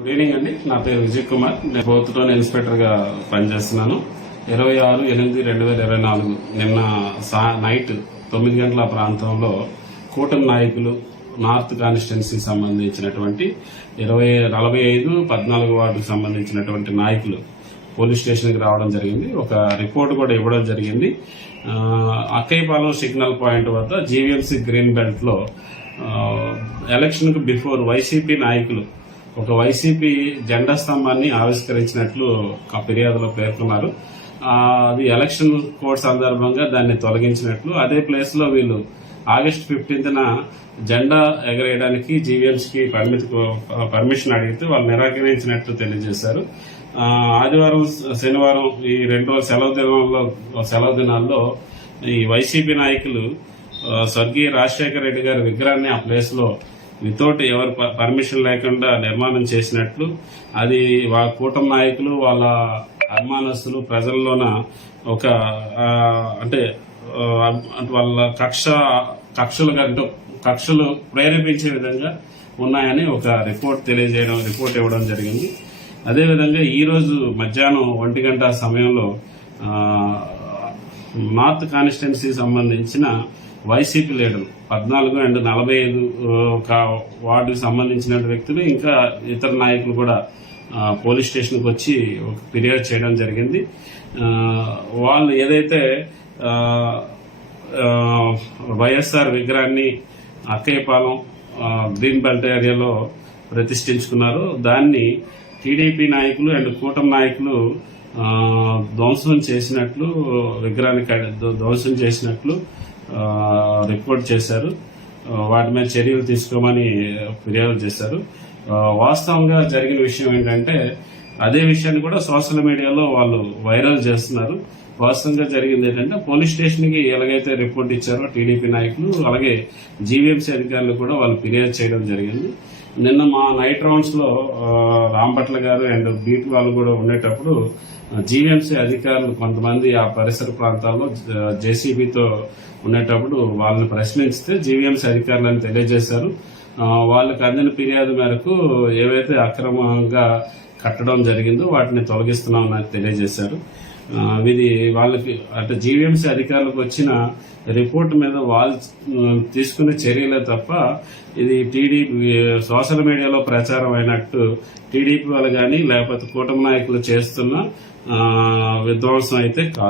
good evening అండి నా పేరు విజయ్ కుమార్ నేను ఫోర్త్ టోన్ ఇన్స్పెక్టర్గా పనిచేస్తున్నాను ఇరవై ఆరు ఎనిమిది రెండు వేల ఇరవై నాలుగు నిన్న నైట్ తొమ్మిది గంటల ప్రాంతంలో కూటమి నాయకులు నార్త్ కాన్స్టిట్యున్సీకి సంబంధించినటువంటి ఇరవై నలభై ఐదు పద్నాలుగు వార్డుకు సంబంధించినటువంటి నాయకులు పోలీస్ స్టేషన్కి రావడం జరిగింది ఒక రిపోర్ట్ కూడా ఇవ్వడం జరిగింది అక్కయ్యపాలెం సిగ్నల్ పాయింట్ వద్ద జీవీఎంసీ గ్రీన్ బెల్ట్లో ఎలక్షన్కు బిఫోర్ వైసీపీ నాయకులు ఒక వైసీపీ జెండా స్తంభాన్ని ఆవిష్కరించినట్లు ఆ ఫిర్యాదులో పేర్కొన్నారు అది ఎలక్షన్ కోడ్ సందర్భంగా దాన్ని తొలగించినట్లు అదే ప్లేస్లో వీళ్ళు ఆగస్ట్ ఫిఫ్టీన్త్న జెండా ఎగరేయడానికి జీవీఎంస్కి పర్మిట్ పర్మిషన్ అడిగితే వాళ్ళు నిరాకరించినట్లు తెలియజేశారు ఆదివారం శనివారం ఈ రెండు రోజుల సెలవు దినాల్లో సెలవు దినాల్లో ఈ వైసీపీ నాయకులు స్వర్గీయ రాజశేఖర రెడ్డి గారి విగ్రహాన్ని ఆ ప్లేస్లో వితౌట్ ఎవరు పర్మిషన్ లేకుండా నిర్మాణం చేసినట్లు అది వాళ్ళ కూటమి నాయకులు వాళ్ళ అభిమానస్తులు ప్రజల్లోన ఒక అంటే వాళ్ళ కక్ష కక్షలు కంటూ కక్షలు ప్రేరేపించే విధంగా ఉన్నాయని ఒక రిపోర్ట్ తెలియజేయడం రిపోర్ట్ ఇవ్వడం జరిగింది అదేవిధంగా ఈరోజు మధ్యాహ్నం ఒంటి గంట సమయంలో నార్త్ కాన్స్టిట్యున్సీ సంబంధించిన వైసీపీ లీడర్లు పద్నాలుగు అండ్ నలభై ఐదు ఒక వార్డుకి సంబంధించిన వ్యక్తులు ఇంకా ఇతర నాయకులు కూడా పోలీస్ స్టేషన్కి వచ్చి ఒక ఫిర్యాదు చేయడం జరిగింది వాళ్ళు ఏదైతే వైఎస్ఆర్ విగ్రహాన్ని అక్కయ్యపాలెం గ్రీన్ బెల్ట్ ఏరియాలో ప్రతిష్ఠించుకున్నారు దాన్ని టీడీపీ నాయకులు అండ్ కూటమి నాయకులు ధ్వంసం చేసినట్లు విగ్రహానికి ధ్వంసం చేసినట్లు రిపోర్ట్ చేశారు వాటి మీద చర్యలు తీసుకోమని ఫిర్యాదు చేశారు వాస్తవంగా జరిగిన విషయం ఏంటంటే అదే విషయాన్ని కూడా సోషల్ మీడియాలో వాళ్ళు వైరల్ చేస్తున్నారు వాస్తవంగా జరిగింది ఏంటంటే పోలీస్ స్టేషన్కి ఎలాగైతే రిపోర్ట్ ఇచ్చారో టీడీపీ నాయకులు అలాగే జీవీఎంసీ అధికారులు కూడా వాళ్ళు ఫిర్యాదు చేయడం జరిగింది నిన్న మా నైట్ రౌండ్స్లో రాంపట్ల గారు అండ్ బీట్ వాళ్ళు కూడా ఉండేటప్పుడు జీఎంసీ అధికారులు కొంతమంది ఆ పరిసర ప్రాంతాల్లో జేసీబీతో ఉండేటప్పుడు వాళ్ళని ప్రశ్నిస్తే జీవీఎంసీ అధికారులను తెలియజేశారు వాళ్ళకి అందిన ఫిర్యాదు మేరకు ఏవైతే అక్రమంగా కట్టడం జరిగిందో వాటిని తొలగిస్తున్నామని తెలియజేశారు ఇది వాళ్ళకి అటు జీవీఎంసీ అధికారులకు వచ్చిన రిపోర్ట్ మీద వాళ్ళు తీసుకునే చర్యలే తప్ప ఇది టీడీపీ సోషల్ మీడియాలో ప్రచారం అయినట్టు టీడీపీ వాళ్ళు కానీ లేకపోతే కూటమి నాయకులు చేస్తున్న విధ్వంసం అయితే కాదు